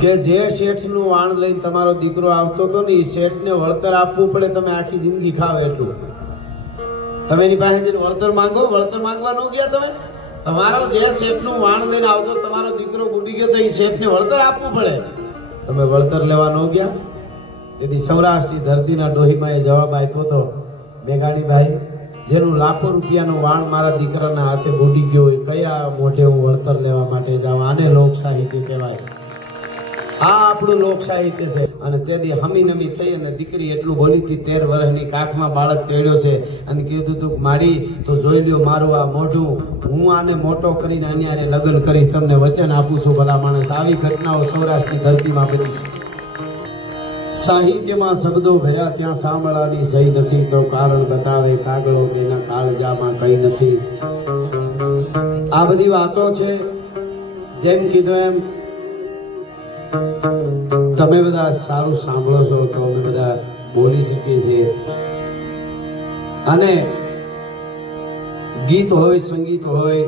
કે જે શેઠનું વાણ લઈને તમારો દીકરો આવતો હતો ને, એ શેઠને વળતર આપવું પડે. તમે આખી જિંદગી ખાવ એટલું. તમે એની પાસે જઈને વળતર માંગો. વળતર માંગવા ન ગયા તમે. તમારો જે શેઠનું વાણ લઈને આવતો તમારો દીકરો ગુડી ગયો તો એ શેઠને વળતર આપવું પડે. તમે વળતર લેવા ન ગયા. તેથી સૌરાષ્ટ્રની ધરતીના ડોહીમાં એ જવાબ આપ્યો હતો, મેઘાણીભાઈ, જેનું લાખો રૂપિયાનું વાણ મારા દીકરાના હાથે બુડી ગયો હોય, કયા મોઢે હું વળતર લેવા માટે જાઉં? આને લોક સાહિત્ય કહેવાય. આ આપણું લોક સાહિત્ય છે. અને તેથી હમી નમી થઈ અને દીકરી એટલું બોલી હતી, 13 વર્ષની કાખમાં બાળક તેડ્યો છે અને કીધું તું માડી તો જોઈ લ્યો મારું આ મોઢું, હું આને મોટો કરીને અન્યારે લગ્ન કરીશ, તમને વચન આપું છું ભલા માણસ. આવી ઘટનાઓ સૌરાષ્ટ્રની ધરતીમાં બની છે. સાહિત્યમાં શબ્દો ભર્યા ત્યાં સાંભળવાની સહી નથી, તો કારણ બતાવે કાગળો કે એના કાળજામાં કઈ નથી. આ બધી વાતો છે. જેમ કીધું એમ તમે બધા સારું સાંભળો છો તો અમે બધા બોલી શકીએ છીએ. અને ગીત હોય, સંગીત હોય,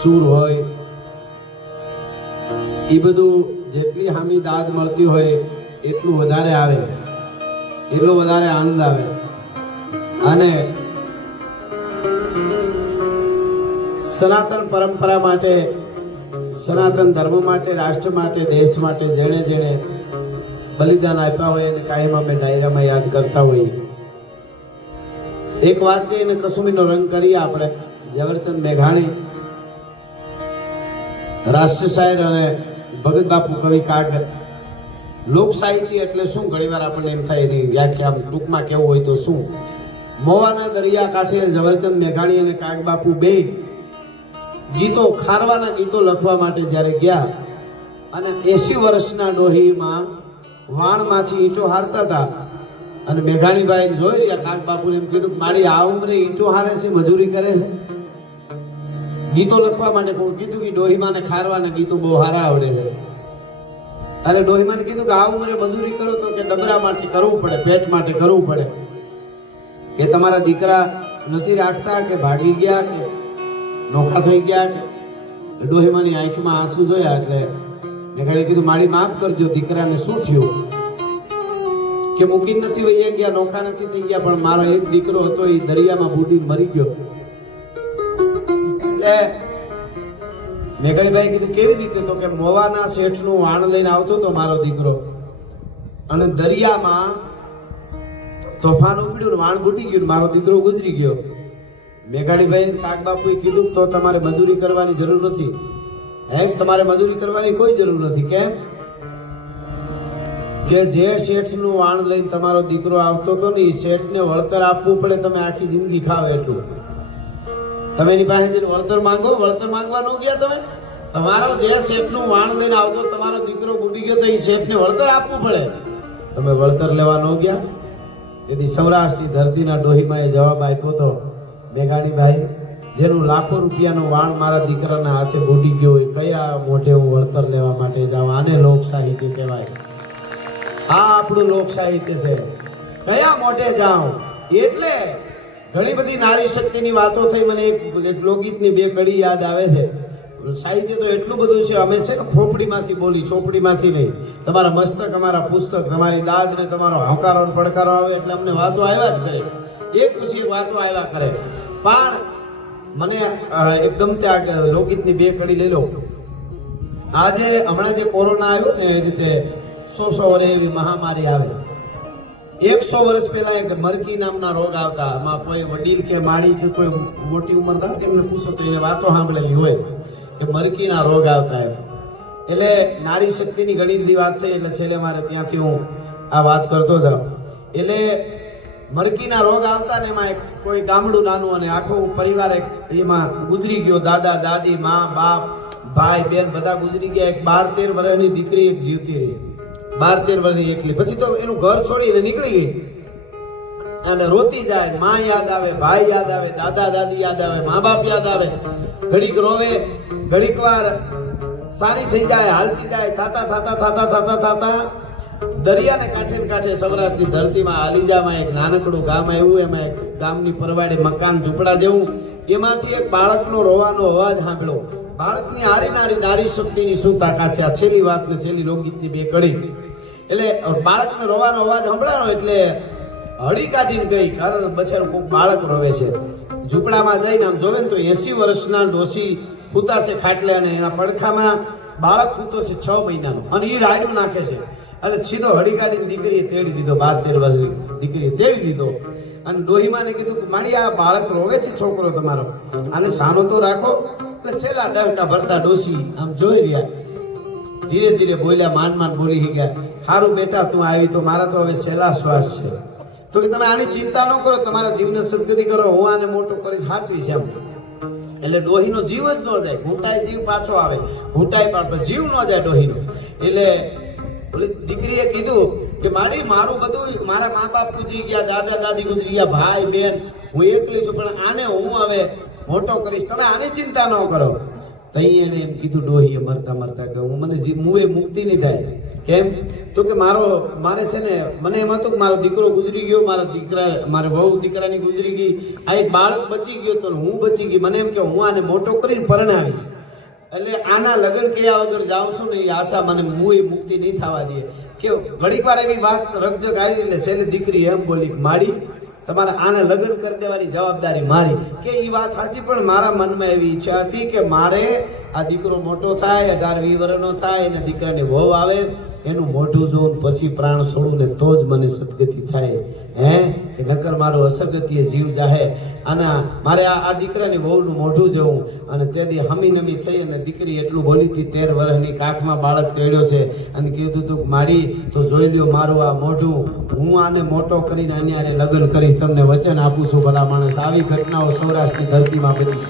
સૂર હોય, એ બધું જેટલી હામી દાદ મળતી હોય એટલું વધારે આવે, એટલો વધારે આનંદ આવે. અને સનાતન પરંપરા માટે, સનાતન ધર્મ માટે, રાષ્ટ્ર માટે, દેશ માટે જેણે જેણે બલિદાન આપ્યા હોય એને કાયમ અમે ડાયરામાં યાદ કરતા હોઈએ. એક વાત કહીને કસુમીનો રંગ કરીએ આપણે. ઝવેરચંદ મેઘાણી, રાષ્ટ્ર શાયર અને ભગત બાપુ કવિ કાગળ. લોક સાહિત્ય એટલે શું? ઘણીવાર આપણને એમ થાય એની વ્યાખ્યા ટૂંકમાં કેવું હોય તો શું? મોવાના દરિયા કાંઠે ઝવેરચંદ મેઘાણી અને કાગ બાપુ બે ગીતો, ખારવાના ગીતો લખવા માટે જ્યારે ગયા અને 80 વર્ષના ડોહીમાં વાણમાંથી ઈંટો હારતા હતા અને મેઘાણીભાઈ જોઈ રહ્યા કાગ બાપુને એમ કીધું, મારી આ ઉંમરે ઈંટો હારે છે, મજૂરી કરે છે ગીતો લખવા માટે. કીધું કે ડોહીમાં ને ખારવાના ગીતો બહુ સારા આવડે છે. અને ડોહીમાને કીધું કે આ ઉંમરે મજૂરી કરો તો કે ડબરા માટે કરવું પડે, પેટ માટે કરવું પડે. કે તમારા દીકરા નથી રાખતા કે ભાગી ગયા કે નોખા થઈ ગયા કે? ડોહીમાની આંખમાં આંસુ જોયા એટલે મેઘાણીએ કીધું, મારી માફ કરજો, દીકરાને શું થયું? કે મૂકી નથી વહી ગયા, નોખા નથી થઈ ગયા, પણ મારો એક દીકરો હતો એ દરિયામાં બુડી મરી ગયો. એટલે મેઘાણીભાઈ કીધું, કેવી રીતે? તો કે મોવાના શેઠનું વાણ લઈને આવતો હતો મારો દીકરો અને દરિયામાં તોફાન ઉપડ્યું, વાણ બુટી ગયું, મારો દીકરો ગુજરી ગયો. મેઘાણીભાઈ કાગ બાપુએ કીધું, તો તમારે મજૂરી કરવાની જરૂર નથી. તમારે મજૂરી કરવાની કોઈ જરૂર નથી. કેમ? કે જે શેઠનું વાણ લઈને તમારો દીકરો આવતો હતો ને, એ શેઠને વળતર આપવું પડે. તમે આખી જિંદગી ખાવ એટલું. તમે એની પાસે જઈને વળતર માંગો. વળતર માંગવા ન ગયા તમે. તમારો જે શેઠનું વાણ લઈને આવતો તમારો દીકરો ગુડી ગયો તો એ શેઠને વળતર આપવું પડે. તમે વળતર લેવા ન ગયા. તેથી સૌરાષ્ટ્રની ધરતીના ડોહીમાં એ જવાબ આપ્યો હતો, મેઘાણીભાઈ, જેનું લાખો રૂપિયાનું વાણ મારા દીકરાના હાથે બુડી ગયો હોય, કયા મોઢે હું વળતર લેવા માટે જાઉં? આને લોક સાહિત્ય કહેવાય. આ આપણું લોક સાહિત્ય છે. કયા મોઢે જાઉં? એટલે ઘણી બધી નારી શક્તિની વાતો થઈ. મને એક લોકગીતની 2 કડી યાદ આવે છે. સાહિત્ય તો એટલું બધું છે. અમે છે ને ખોપડીમાંથી બોલી, ચોપડીમાંથી નહીં. તમારા મસ્તક, અમારા પુસ્તક, તમારી દાદ ને તમારો હકારો પડકારો આવે એટલે અમને વાતો આવ્યા જ કરે. એક પછી એક વાતો આવ્યા કરે. પણ મને એકદમ ત્યાં લોકગીતની 2 કડી લઈ લો. આજે હમણાં જે કોરોના આવ્યો ને એ રીતે 100 વર્ષ એવી મહામારી આવે. 100 વર્ષ પહેલા એક મરકી નામના રોગ આવતા. આમાં કોઈ વડીલ કે માળી કે કોઈ મોટી ઉંમરના કે એમને પૂછો તો એને વાતો સાંભળેલી હોય કે મરકીના રોગ આવતા એમ. એટલે નારી શક્તિની ઘણી બધી વાત થઈ એટલે છેલ્લે મારે ત્યાંથી હું આ વાત કરતો જાઉં. એટલે મરકીના રોગ આવતા ને એમાં કોઈ ગામડું નાનું અને આખો પરિવાર એમાં ગુજરી ગયો. દાદા દાદી, મા બાપ, ભાઈ બેન બધા ગુજરી ગયા. એક 12-13 વર્ષની દીકરી એક જીવતી રહી. 12-13 વર્ષની એકલી. પછી તો એનું ઘર છોડીને નીકળી ગઈ અને રોતી જાય. માં યાદ આવે, ભાઈ યાદ આવે, દાદા દાદી યાદ આવે, મા બાપ યાદ આવે. ઘડીક રોવે, ઘડીક વાર સારી થઈ જાય, હાલતી જાય. થાતા દરિયાને કાંઠે સૌરાષ્ટ્રની ધરતીમાં આલીજામાં એક નાનકડું ગામ આવ્યું. એમાં એક ગામની પરવાડે મકાન ઝૂંપડા જેવું. એમાંથી એક બાળકનો રોવાનો અવાજ સાંભળ્યો. ભારતની હારી નારી શક્તિની શું તાકાત છે. આ છેલ્લી વાત ને છેલ્લી લોકગીતની બે કડી. એટલે બાળકને રોવાનો અવાજ સંભળાયો એટલે હળી કાઢીને ગઈ, કારણ બચારું કોઈક બાળક રોવે છે. ઝૂંપડામાં જઈને આમ જોવે ને તો 80 વર્ષના ડોશી સૂતા છે ખાટલે, અને એના પડખામાં બાળક સૂતો છે 6 મહિનાનો, અને એ રાયડું નાખે છે. એટલે સીધો હળી કાઢીને દીકરીએ તેડી દીધો, 12-13 વર્ષની દીકરીએ તેડી દીધો. અને ડોહીમાને કીધું કે મારી આ બાળક રોવે છે છોકરો તમારો, આને સાનો તો રાખો. એટલે છેલ્લા ડંકા ભરતા ડોશી આમ જોઈ રહ્યા, ધીરે ધીરે બોલ્યા, માંડ બોલી ગયા, સારું બેટા તું આવી તો મારા તો હવે છેલ્લા શ્વાસ છે, તો કે તમે આની ચિંતા ન કરો, તમારા જીવને સદગતિ કરો, હું આને મોટો કરી સાચવી છે એમ. એટલે ડોહીનો જીવ જ ન જાય, ઘૂંટાય જીવ પાછો આવે, ઘૂંટાય પાછો જીવ ન જાય ડોહીનો. એટલે ઓલી દીકરીએ કીધું કે મારી મારું બધું, મારા મા બાપ ગુજરી ગયા, દાદા દાદી ગુજરી ગયા, ભાઈ બેન, હું એકલી છું, પણ આને હું હવે મોટો કરીશ, તમે આની ચિંતા ન કરો. તઈ એને એમ કીધું ડોહીએ મરતા મરતા કે હું મને મુએ મુક્તિ નહીં થાય. કેમ? તો કે મારે છે ને, મને એમ હતું કે મારો દીકરો ગુજરી ગયો, મારા વહુ દીકરાની ગુજરી ગઈ, આ એક બાળક બચી ગયો તો હું બચી ગઈ, મને એમ કે હું આને મોટો કરીને પરણાવીશ, એટલે આના લગ્ન કર્યા વગર જાઉં છું ને એ આશા મને મુએ મુક્તિ નહીં થવા દે. કે ઘડીક વાર એવી વાત રકજક આવી, એટલે છેલ્લી દીકરી એમ બોલી, માડી તમારે આને લગ્ન કરી દેવાની જવાબદારી મારી. કે એ વાત સાચી, પણ મારા મનમાં એવી ઈચ્છા હતી કે મારે આ દીકરો મોટો થાય, 18-20 વર્ષનો થાય, અને દીકરાની વહુ આવે, એનું મોઢું જોઉં પછી પ્રાણ છોડું ને તો જ મને સદગતિ થાય. કે નકર મારો અસગતીય જીવ જાહે. અને મારે આ દીકરાની વહુનું મોઢું જોવું. અને તેથી હમી નમી થઈ, અને દીકરી એટલું બોલી હતી, 13 વર્ષની કાખમાં બાળક તેડ્યો છે, અને કીધું તું માડી તો જોઈ લ્યો મારું આ મોઢું, હું આને મોટો કરીને આને હારે લગ્ન કરી તમને વચન આપું છું. ભલા માણસ, આવી ઘટનાઓ સૌરાષ્ટ્રની ધરતીમાં બની છે.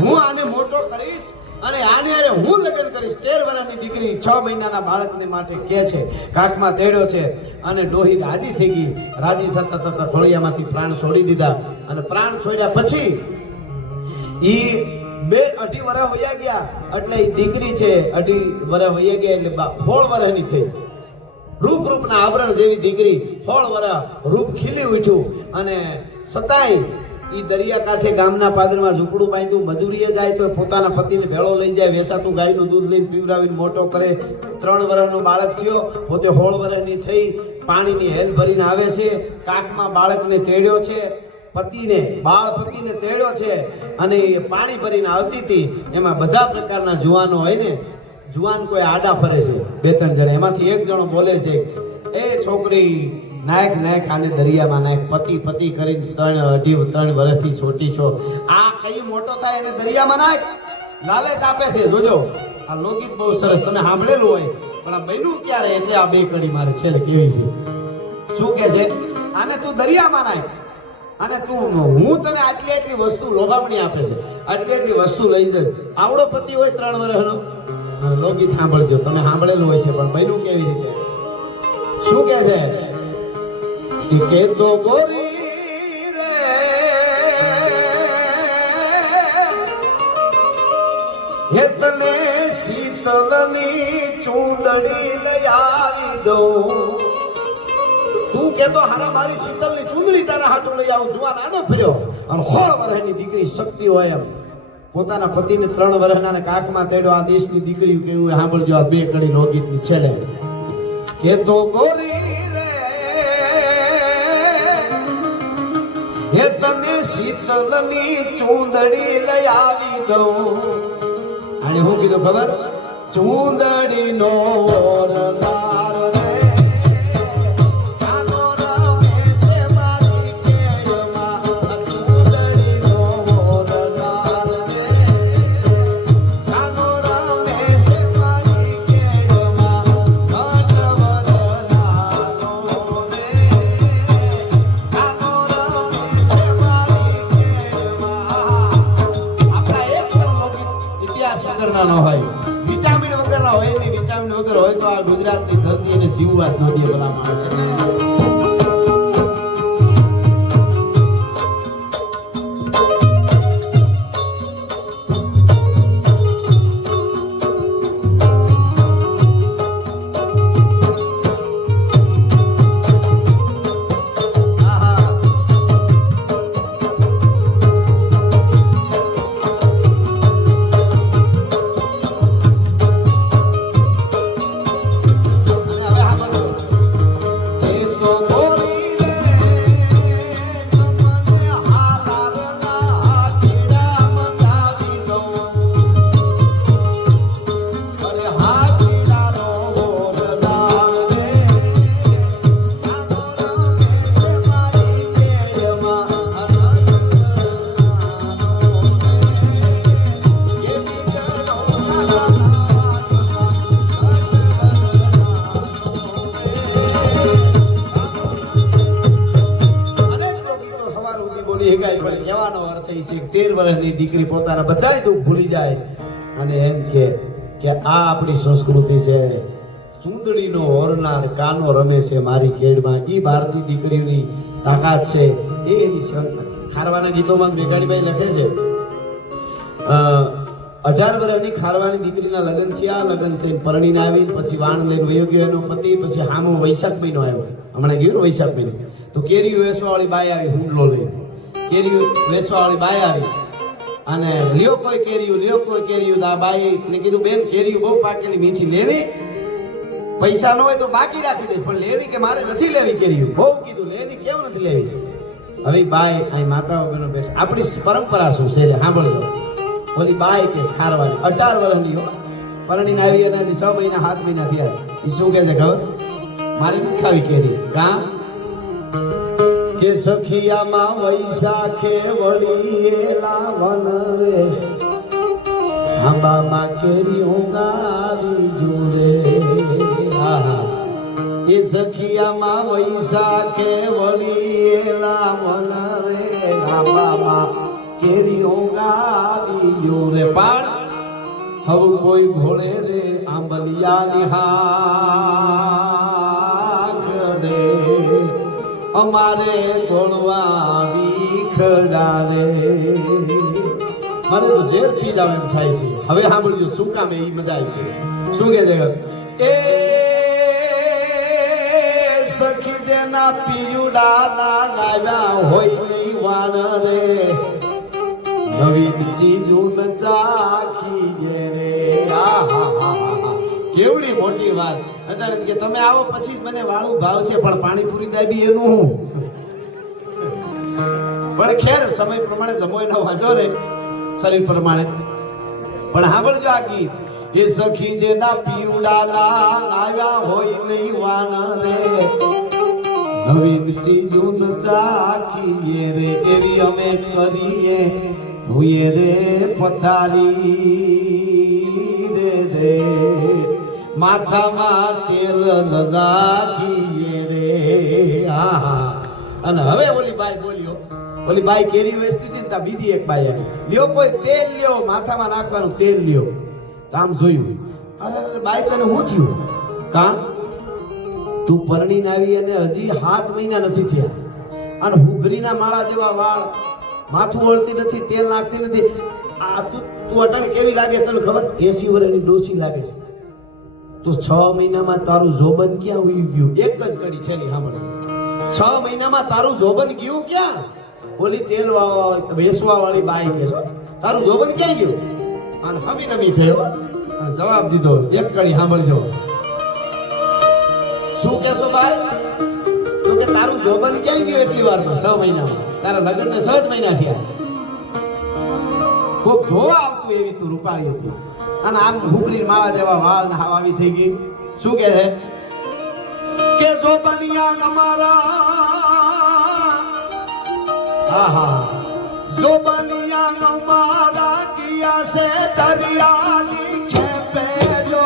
હું આને મોટો કરીશ અને આને હારે હું લગ્ન કરીશ. 13 વર્ષની દીકરી 6 મહિનાના બાળકને માટે કે છે, કાખમાં તેડ્યો છે. અને ડોહી રાજી થઈ ગઈ. રાજી થતા થતા ફળિયામાંથી પ્રાણ છોડી દીધા. અને પ્રાણ છોડ્યા પછી ઈ 2-2.5 વર્ષ વયા ગયા. એટલે એ દીકરી છે 2.5 વર્ષ વયા ગયા, એટલે 16 વર્ષની થઈ. રૂપના આવરણ જેવી દીકરી, 16 વર્ષ રૂપ ખીલી ઉઠ્યું. અને સતાય ઈ દરિયા કાંઠે ગામના પાદરમાં ઝૂંપડું બાંધ્યું, મજૂરીએ જાય તો પોતાના પતિને ભેળો લઈ જાય, વેસાતું ગાયનું દૂધ લઈને પીવડાવીને મોટો કરે. 3 વર્ષનો બાળક થયો, પોતે 16 વર્ષની થઈ. પાણીની હેલ ભરીને આવે છે, કાખમાં બાળકને તેડ્યો છે, પતિને તેડ્યો છે, અને પાણી ભરીને આવતી હતી. એમાં બધા પ્રકારના જુવાનો હોય ને, જુવાન કોઈ આડા ફરે છે 2-3 જણા, એમાંથી એક જણો બોલે છે, એ છોકરી નાખ આને દરિયામાં નાખ, પતિ કરીને 3 વર્ષથી છોટી છો, આ કઈ મોટો થાય એને દરિયામાં નાખ, લાલચ આપે છે. જોજો, આ લોકગીત બહુ સરસ, તમે સાંભળેલું હોય, પણ આ બન્યું ક્યારે, એટલે આ બે કડી મારે છેલ્લે કેવી છે. શું કે છે? આને તું દરિયામાં નાખ, અને હું તને આટલી વસ્તુ લોભામણી આપે છે, આટલી વસ્તુ લઈ જઈશ. આવડો પતિ હોય 3 વર્ષનો. લોકગીત સાંભળજો, તમે સાંભળેલું હોય છે, પણ બન્યું કેવી રીતે? શું કે છે કે તો ગોરી રે હે તને શીતલની ચૂંદડી લઈ આવી દઉં. તું કેતો હારા મારી શીતલની ચૂંદડી તારા હાટું લઈ આવું. જુવાન આડો ફર્યો, અને 16 વર્ષની દીકરી શક્તિ હોય એમ પોતાના પતિને 3 વર્ષના કાખમાં તેડ્યો. આ દેશની દીકરી કેવું સાંભળજો, આ બે કડી લોકગીતની છેલ્લે કે તો ગોરી હે તને શીતલની ચૂંદડી લઈ આવી દઉં. આને શું કીધું ખબર? ચૂંદડી નો નાર રે કાનો રમે છે મારી કેળમાં. ચૂંદડી નો નાર રે કાનો રમે છે મારી કેળમાં. ઘટવર નાનો રે કાનો ન હોય, વિટામિન વગરના હોય ને, વિટામિન વગર હોય તો આ ગુજરાતની ધરતી એને જીવવા જ ન દે ભલા માણસ. અર્થ એ છે 13 વર્ષની દીકરી પોતાના બધાય દુઃખ ભૂલી જાય અને એમ કે આ આપણી સંસ્કૃતિ છે, ચૂંદડીનો ઓરનાર કાનો રમે છે મારી કેડમાં. ઈ ભારતીય દીકરીઓની તાકાત છે. એ એની ખારવાના ગીતોમાં મેઘાણીભાઈ લખે છે 18 વર્ષની ખારવાની દીકરીના લગ્ન થયા, લગ્ન થઈને પરણીને આવીને પછી વાણ લઈને વયો ગયો એનો પતિ. પછી હામો વૈશાખ મહિનો આવ્યો, હમણાં ગયો ને વૈશાખ મહિનો, તો કેરીઓ વેચવાવાળી બાઈ આવી હુંડલો લઈને. કેરીઓ વેચવાવાળી બાઈ આવી અને લ્યો કોઈ કેરીઓ. આ બાઈ ને કીધું બેન કેરીઓ બહુ પાકેલી મીઠી લેવી, પૈસા ન હોય તો બાકી રાખી દે, પણ લેવી કે મારે નથી લેવી કેરીઓ. બહુ કીધું લેવી કેમ નથી લેવી. હવે બાઈ અહીં માતા વગરનો બેઠ. આપણી પરંપરા શું છે સાંભળજો. ઓલી બાઈ કે ખારવાની 18 વર્ષની હો, પરણીને આવી અને હજી 6 મહિના 7 મહિના થયા. એ શું કહે છે ખબર? મારી નથી ખાવી કેરી. કા કે સખિયામાં વૈશાખે વળીએલા વન રે, આંબામાં કેરીઓ ગાવી જોરે. એ સખિયામાં વૈશાખે વળીએલા વન રે, આંબામાં કેરીઓ ગાવી જોરે. પણ હવે કોઈ ભોળે રે આંબલિયાની હાક રે, અમારે ગોળવા વિખડા રે. મને તો ઝેર પી જાવ એમ થાય છે. હવે સાંભળજો શું કામ એ મજા આવી છે. શું કે છે? એ સખી જેના પીયુડા ના ગાવ્યા હોય નહીં વાણ રે, નવીન ચીજું ચાખીએ રે. કેવડી મોટી વાત. અટાણે કે તમે આવો પછી મને વાળું ભાવશે, પણ પાણીપુરી દાબી એનું હું. પણ ખેર સમય પ્રમાણે જમો એનો વાંધો રે, શરીર પ્રમાણે. પણ સાંભળજો આ ગીત. એ સખી જેના પીવડાના આવ્યા હોય નહીં વાણ રે, નવીન ચીજું ચાખીએ રે. એવી અમે કરીએ હુએ રે પથારી રે, માથામાં તેલ નાખીએ રે. અને હવે ઓલી બાઈ બોલ્યો, ઓલી બાઈ કેરી વેચતી હતી ને બીજી એક બાઈ આવી, લ્યો કોઈ તેલ લ્યો, માથામાં નાખવાનું તેલ લ્યો. કામ જોયું. અરે બાઈ તને શું થયું? કા તું પરણીને આવી અને હજી 7 મહિના નથી થયા અને હુઘરીના માળા જેવા વાળ, માથું વળતી નથી, તેલ નાખતી નથી. આ તું અટાણે કેવી લાગે તને ખબર? 80 વર્ષની ડોસી લાગે છે. તો 6 મહિનામાં તારું જોબન ક્યાં ઉઈ ગયું? એક જ ઘડી છે ની સાંભળ. 6 મહિનામાં તારું જોબન ગયું ક્યાં? ઓલી તેલ વેસવા વાળી બાઈ કે છો તારું જોબન ક્યાં ગયું? અને હમી નમી થયો અને જવાબ દીધો એક ઘડી સાંભળજો. શું કેશો ભાઈ? તો કે તારું જોબન ક્યાં ગયું એટલી વારમાં? 6 મહિનામાં. તારા લગ્ન ને 6 જ મહિના થયા. કોક જોવા આવતું એવી તું રૂપાળી હતી અને આમ હુકરી માળા જેવા વાળ ને આવી થઈ ગઈ. શું કે છે કે જો બનિયા અમારા, આહા, જો બનિયા અમારા કિયા સે દરિયાની ખેપે જો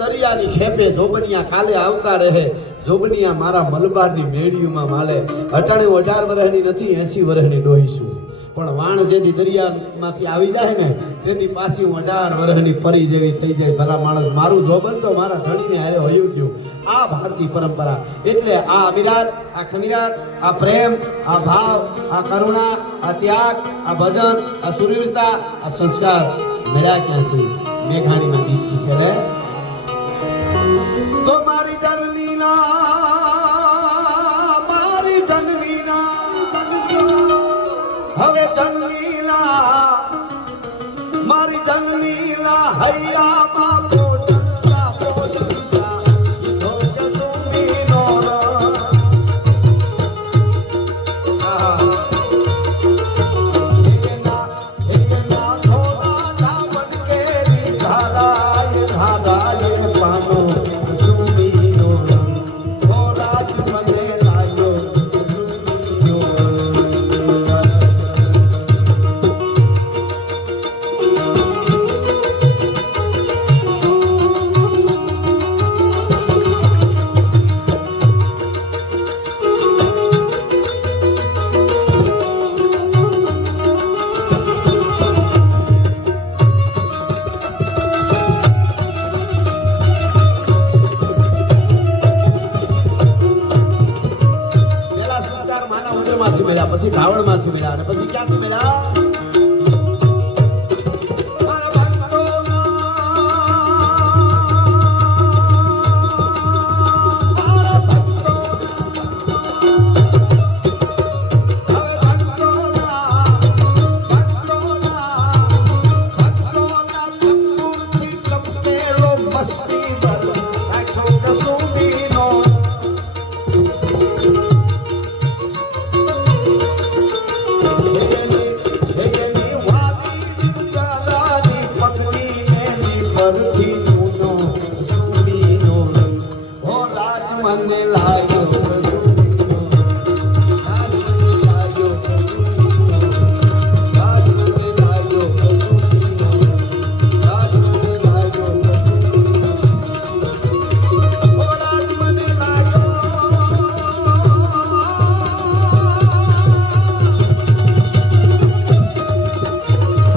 દરિયાની ખેપે જોબનિયા કાલે આવતા રહે. જોબનિયા મારા મલબારની મેળીઓમાં માલે. અટાણે 18 વર્ષની નથી, 80 વર્ષની ડોહીશું. પણ વાણ જેથી દરિયામાંથી આવી જાય ને તેથી પાછી હું 18 વર્ષની પરી જેવી થઈ જાય ભલા માણસ. મારું જોબન તો મારા ધણીને હારે હયું ગયું. આ ભારતીય પરંપરા. એટલે આ અવિરાત, આ ખમીરાત, આ પ્રેમ, આ ભાવ, આ કરુણા, આ ત્યાગ, આ ભજન, આ સુરવીરતા, આ સંસ્કાર મળ્યા ક્યાંથી? મેઘાણીના ગીત છે રે. તો મારી જનનીના, મારી જનનીના, હવે જનનીના, મારી જનનીના હૈયામાં પોટલા પોટલા ઈધો કસુમીનો રંગ. એના થોડા ધાવન કેરી ધારાય ધારાય પાનો કસુમીનો રંગ. ઓ રાત મને લાગ્યો કસુમીનો રંગ. પેલા સંસ્કાર માના ઉદયમાંથી મળ્યા, પછી ધાવણમાંથી મળ્યા, અને પછી ક્યાંથી મળ્યા? મારા ભક્તોના, મારા ભક્તોના, હવે ભક્તોના, ભક્તોના ટપુરથી ટપકેલો મસ્તી ભર આખો કસુંબીનો. એની વાલી દીકરાની પકડીને ની પરથી ઊનો કસુંબીનો રંગ. ઓ રાત મને લાગ્યો કસુંબીનો રંગ. રાત મને લાગ્યો કસુંબીનો રંગ. રાત મને લાગ્યો કસુંબીનો રંગ.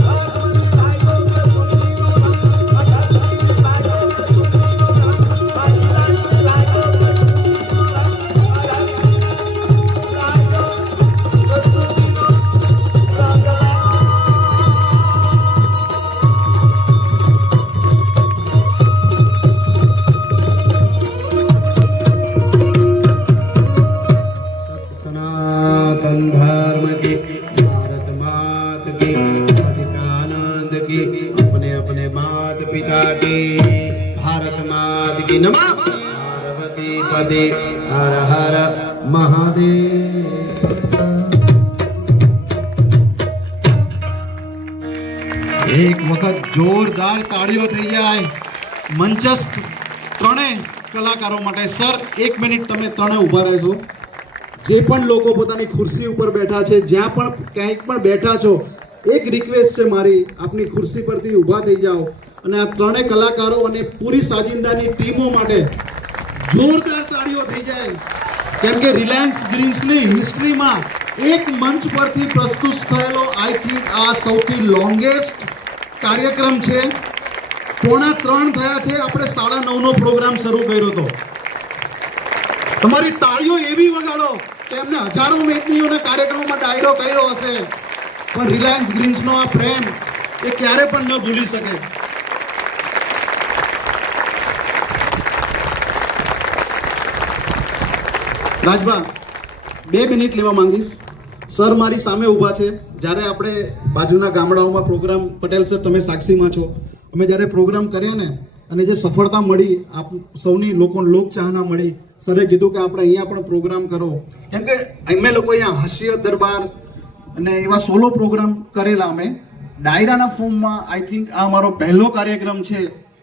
રાત મને લાગ્યો કસુંબીનો રંગ. ઓ રાત મને લાગ્યો. सनातन धर्म की, भारत मात की, राधिकानंद की, अपने अपने मात पिता की, भारत मात की नमः. पार्वती पदे हर हर महादेव. એક વખત જોરદાર તાળીઓ થઈ જાય મંચસ્થ ત્રણેય કલાકારો માટે. સર 1 મિનિટ તમે ત્રણે ઊભા રહેજો. જે પણ લોકો પોતાની ખુરશી ઉપર બેઠા છે, જ્યાં પણ ક્યાંક પણ બેઠા છો, એક રિક્વેસ્ટ છે મારી, આપની ખુરશી પરથી ઊભા થઈ જાઓ અને આ ત્રણેય કલાકારો અને પૂરી સાજિંદાની ટીમો માટે જોરદાર તાળીઓ થઈ જાય. કેમ કે રિલાયન્સ ગ્રીન્સની હિસ્ટ્રીમાં એક મંચ પરથી પ્રસ્તુત થયેલો આઈ થિંક આ સૌથી લોંગેસ્ટ કાર્યક્રમ છે. 2:45 થયા છે, આપણે 9:30નો પ્રોગ્રામ શરૂ કર્યો હતો. તમારી તાળીઓ એવી વગાડો કે એમને હજારો મેદનીઓના કાર્યક્રમોમાં ડાયરો કર્યો હશે, પણ રિલાયન્સ ગ્રીન્સનો આ પ્રેમ એ ક્યારે પણ ન ભૂલી શકે. રાજભા 2 મિનિટ લેવા માંગીશ. સર મારી સામે ઊભા છે. જ્યારે આપણે બાજુના ગામડાઓમાં પ્રોગ્રામ, પટેલ સર તમે સાક્ષીમાં છો, અમે જ્યારે પ્રોગ્રામ કર્યા ને અને જે સફળતા મળી, આપ સૌની લોકચાહના મળી, સરે કીધું કે આપણે અહીંયા પણ પ્રોગ્રામ કરો. કેમ કે અમે લોકો અહીંયા હાસ્ય દરબાર અને એવા સોલો પ્રોગ્રામ કરેલા. અમે ડાયરાના ફોર્મમાં આઈ થિંક આ અમારો પહેલો કાર્યક્રમ છે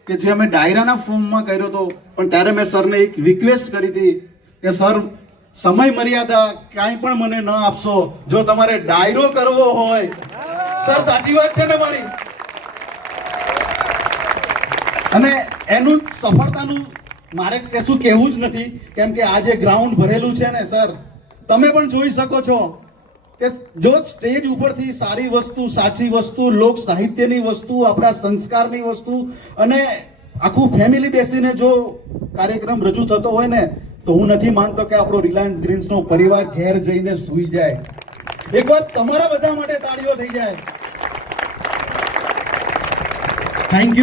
કે જે અમે ડાયરાના ફોર્મમાં કર્યો હતો. પણ ત્યારે મેં સરને એક રિક્વેસ્ટ કરી હતી કે સર સમય મર્યાદા કાંઈ પણ મને ન આપશો, જો તમારે ડાયરો કરવો હોય. સર સાચી વાત છે ને મારી? અને એનું સફળતાનું મારે કશું કહેવું જ નથી, કેમ કે આ જે ગ્રાઉન્ડ ભરેલું છે ને સર, તમે પણ જોઈ શકો છો કે જો સ્ટેજ ઉપરથી સારી વસ્તુ, સાચી વસ્તુ, લોક સાહિત્યની વસ્તુ, આપણા સંસ્કારની વસ્તુ અને આખું ફેમિલી બેસીને જો કાર્યક્રમ રજૂ થતો હોય ને, તો હું નથી માનતો કે આપણો રિલાયન્સ ગ્રીન્સનો પરિવાર ઘેર જઈને સૂઈ જાય. એકવાર તમારા બધા માટે તાળીઓ થઈ જાય. Thank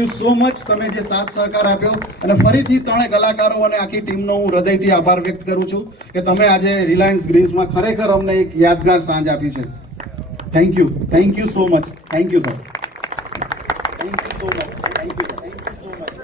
you so much. તમે જે સાથ સહકાર આપ્યો અને ફરીથી ત્રણે કલાકારો અને આખી ટીમનો હું હૃદયથી આભાર વ્યક્ત કરું છું કે તમે આજે રિલાયન્સ ગ્રીન્સમાં ખરેખર અમને એક યાદગાર સાંજ આપી છે. Thank you so much. Thank you sir. Thank you so much.